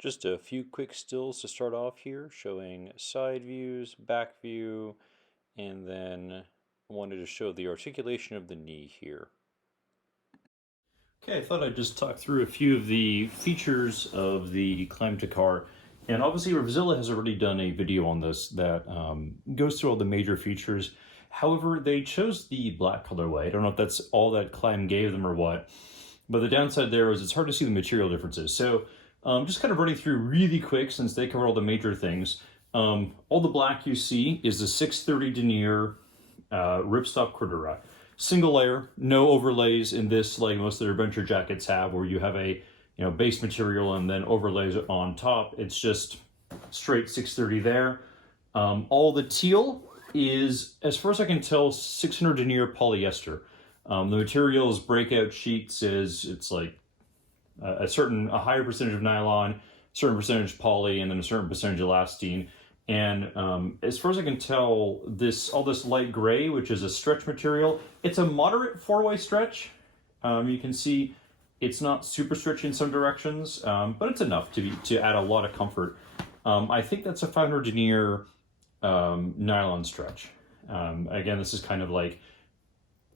Just a few quick stills to start off here, showing side views, back view, and then I wanted to show the articulation of the knee here. Okay, I thought I'd just talk through a few of the features of the Klim Dakar. And obviously, Mozilla has already done a video on this that goes through all the major features. However, they chose the black colorway. I don't know if that's all that Klim gave them or what. But the downside there is it's hard to see the material differences. So just kind of running through really quick since they cover all the major things. All the black you see is the 630 denier ripstop cordura. Single layer, no overlays in this like most of their adventure jackets have, where you have a base material and then overlays on top. It's just straight 630 there. All the teal is, as far as I can tell, 600 denier polyester. The material's breakout sheet says it's like a higher percentage of nylon, a certain percentage poly, and then a certain percentage elastine. And as far as I can tell, all this light gray, which is a stretch material, it's a moderate four-way stretch. You can see it's not super stretchy in some directions, but it's enough to add a lot of comfort. I think that's a 500 denier nylon stretch. Again, this is kind of like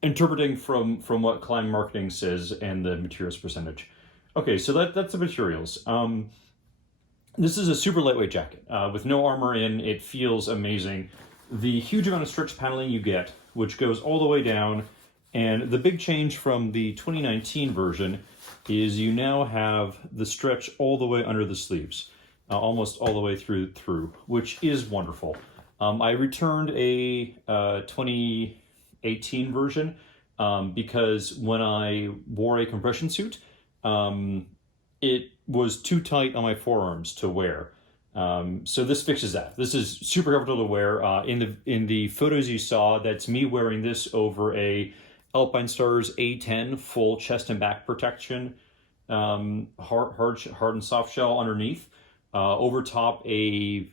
interpreting from what Klim marketing says and the materials percentage. Okay, so that's the materials. This is a super lightweight jacket with no armor in. It feels amazing. The huge amount of stretch paneling you get, which goes all the way down, and the big change from the 2019 version is you now have the stretch all the way under the sleeves, almost all the way through, which is wonderful. I returned a 2018 version because when I wore a compression suit, it was too tight on my forearms to wear. So this fixes that. This is super comfortable to wear. In the photos you saw, that's me wearing this over a Alpine Stars A10 full chest and back protection, hard and soft shell underneath. Over top a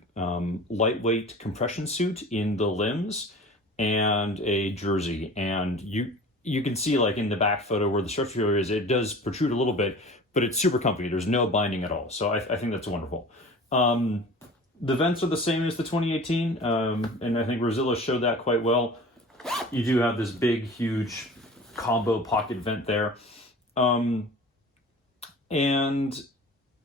lightweight compression suit in the limbs and a jersey. And you can see like in the back photo where the stretch material is, it does protrude a little bit, but it's super comfy. There's no binding at all. So I think that's wonderful. The vents are the same as the 2018, and I think Rosilla showed that quite well. You do have this big, huge combo pocket vent there. And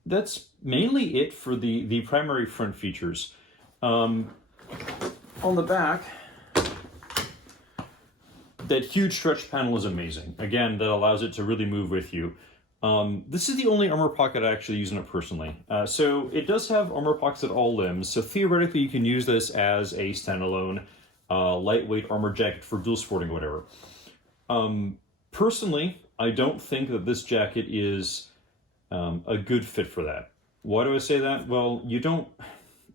that's mainly it for the primary front features. On the back, that huge stretch panel is amazing. Again, that allows it to really move with you. This is the only armor pocket I actually use in it personally. So it does have armor pockets at all limbs, so theoretically you can use this as a standalone lightweight armor jacket for dual sporting or whatever. Personally, I don't think that this jacket is a good fit for that. Why do I say that? Well,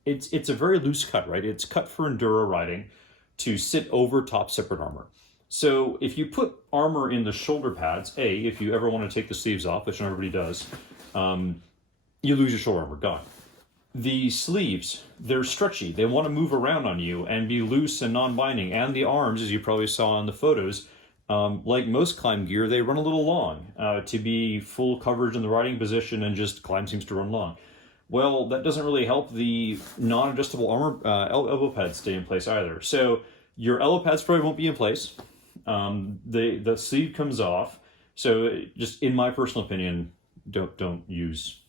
it's a very loose cut, right? It's cut for enduro riding to sit over top separate armor. So if you put armor in the shoulder pads, if you ever want to take the sleeves off, which not everybody does, you lose your shoulder armor, gone. The sleeves, they're stretchy. They want to move around on you and be loose and non-binding. And the arms, as you probably saw in the photos, like most Klim gear, they run a little long to be full coverage in the riding position, and just Klim seems to run long. Well, that doesn't really help the non-adjustable armor elbow pads stay in place either. So your elbow pads probably won't be in place. The sleeve comes off, so just in my personal opinion, don't use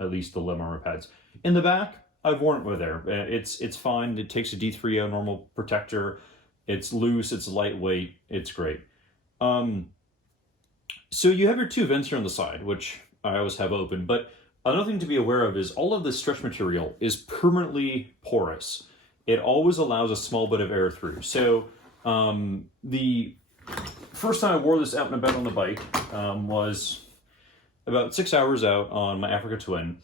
at least the limb armor pads. In the back, I've worn it with there. It's fine. It takes a D3O normal protector. It's loose. It's lightweight. It's great. So you have your two vents here on the side, which I always have open. But another thing to be aware of is all of this stretch material is permanently porous. It always allows a small bit of air through. So the first time I wore this out and about on the bike was about 6 hours out on my Africa Twin.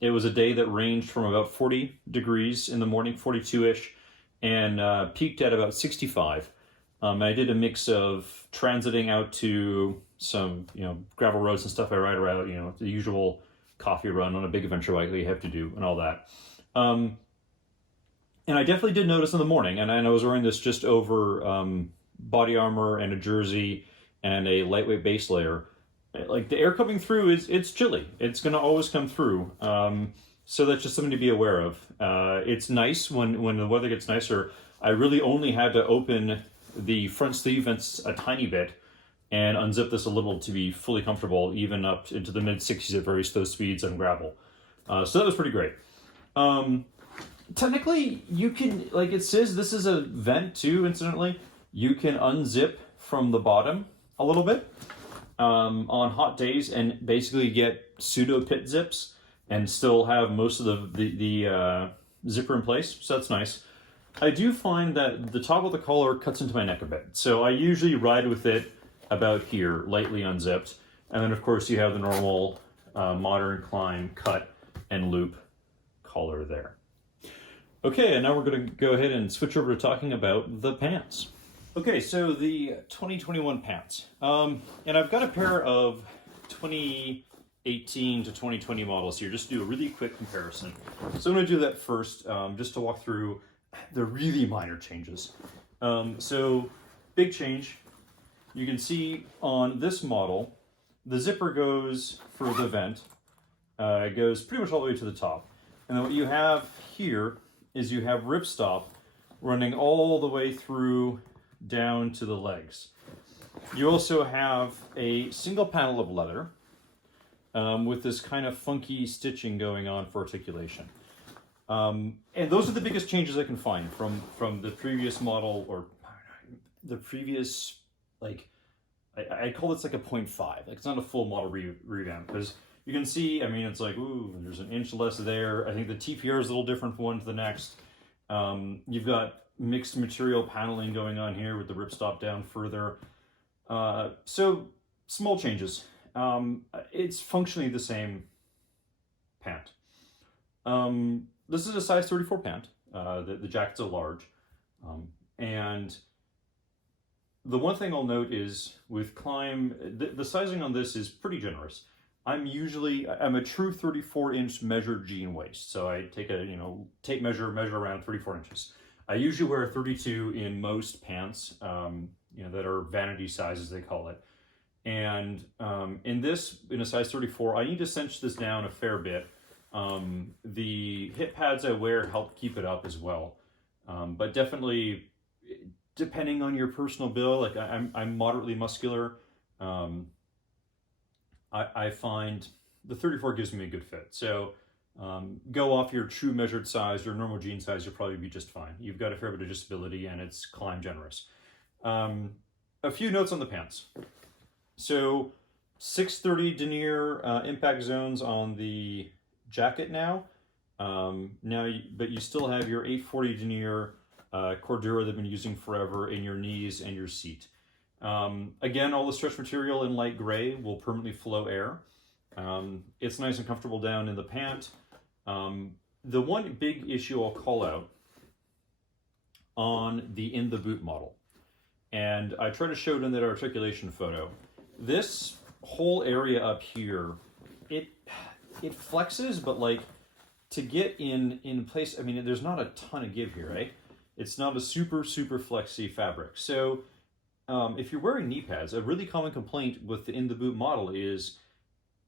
It was a day that ranged from about 40 degrees in the morning, 42-ish, and peaked at about 65. I did a mix of transiting out to some, gravel roads and stuff I ride around, the usual coffee run on a big adventure bike that you have to do and all that. And I definitely did notice in the morning, and I was wearing this just over body armor and a jersey and a lightweight base layer. like the air coming through it's chilly. It's going to always come through. So that's just something to be aware of. It's nice when the weather gets nicer. I really only had to open the front sleeve vents a tiny bit and unzip this a little to be fully comfortable, even up into the mid 60s at very slow speeds on gravel. So that was pretty great. Technically, you can, like it says, this is a vent too, incidentally. You can unzip from the bottom a little bit on hot days and basically get pseudo pit zips and still have most of the zipper in place. So that's nice. I do find that the top of the collar cuts into my neck a bit. So I usually ride with it about here, lightly unzipped. And then of course you have the normal modern Klim cut and loop collar there. Okay, and now we're going to go ahead and switch over to talking about the pants. Okay, so the 2021 pants. And I've got a pair of 2018 to 2020 models here, just to do a really quick comparison. So I'm going to do that first, just to walk through the really minor changes. So, big change. You can see on this model, the zipper goes for the vent. It goes pretty much all the way to the top. And then what you have here is you have ripstop running all the way through down to the legs. You also have a single panel of leather with this kind of funky stitching going on for articulation. And those are the biggest changes I can find from the previous model, or the previous, like, I call this like a 0.5. Like, it's not a full model revamp, because you can see, I mean, it's like, ooh, there's an inch less there. I think the TPR is a little different from one to the next. You've got mixed material paneling going on here with the ripstop down further. So small changes. It's functionally the same pant. This is a size 34 pant. The jacket's a large. And the one thing I'll note is with Klim, the sizing on this is pretty generous. I'm a true 34-inch measured jean waist. So I take a, tape measure around 34 inches. I usually wear a 32 in most pants, that are vanity sizes, they call it. And in a size 34, I need to cinch this down a fair bit. The hip pads I wear help keep it up as well. But definitely, depending on your personal build, like I'm moderately muscular. I find the 34 gives me a good fit. So go off your true measured size, your normal jean size, you'll probably be just fine. You've got a fair bit of adjustability and it's Klim generous. A few notes on the pants. So 630 denier impact zones on the jacket now. But you still have your 840 denier Cordura they've been using forever in your knees and your seat. Again, all the stretch material in light gray will permanently flow air. It's nice and comfortable down in the pant. The one big issue I'll call out on the in the boot model, and I try to show it in that articulation photo, this whole area up here, it flexes, but like to get in place, I mean, there's not a ton of give here, right? It's not a super flexy fabric. So if you're wearing knee pads, a really common complaint with the in the boot model is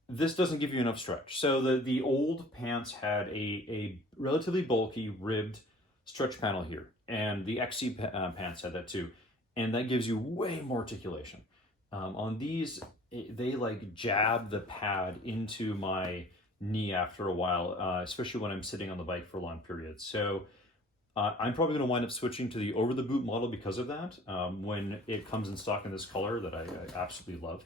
this doesn't give you enough stretch. So the old pants had a relatively bulky ribbed stretch panel here, and the XC pants had that too, and that gives you way more articulation. On these, they like jab the pad into my knee after a while, especially when I'm sitting on the bike for long periods. So I'm probably going to wind up switching to the over the boot model because of that, when it comes in stock in this color that I absolutely love.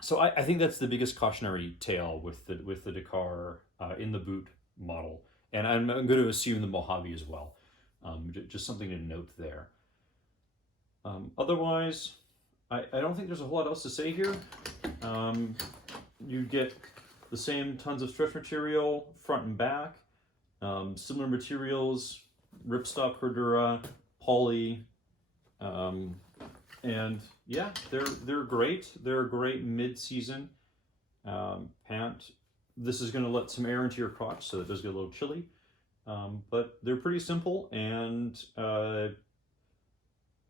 So I think that's the biggest cautionary tale with the Dakar in the boot model, and I'm going to assume the Mojave as well. Just something to note there. Otherwise, I don't think there's a whole lot else to say here. You get the same tons of stretch material front and back, similar materials, ripstop Cordura, poly, and yeah, they're great. They're a great mid-season pant. This is going to let some air into your crotch, so it does get a little chilly. But they're pretty simple and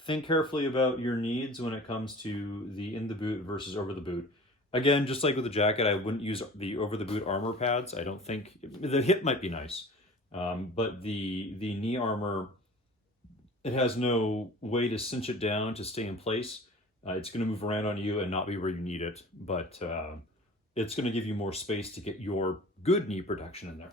think carefully about your needs when it comes to the in the boot versus over the boot. Again, just like with the jacket, I wouldn't use the over the boot armor pads. I don't think the hip might be nice, but the knee armor, it has no way to cinch it down to stay in place. It's going to move around on you and not be where you need it, but it's going to give you more space to get your good knee protection in there.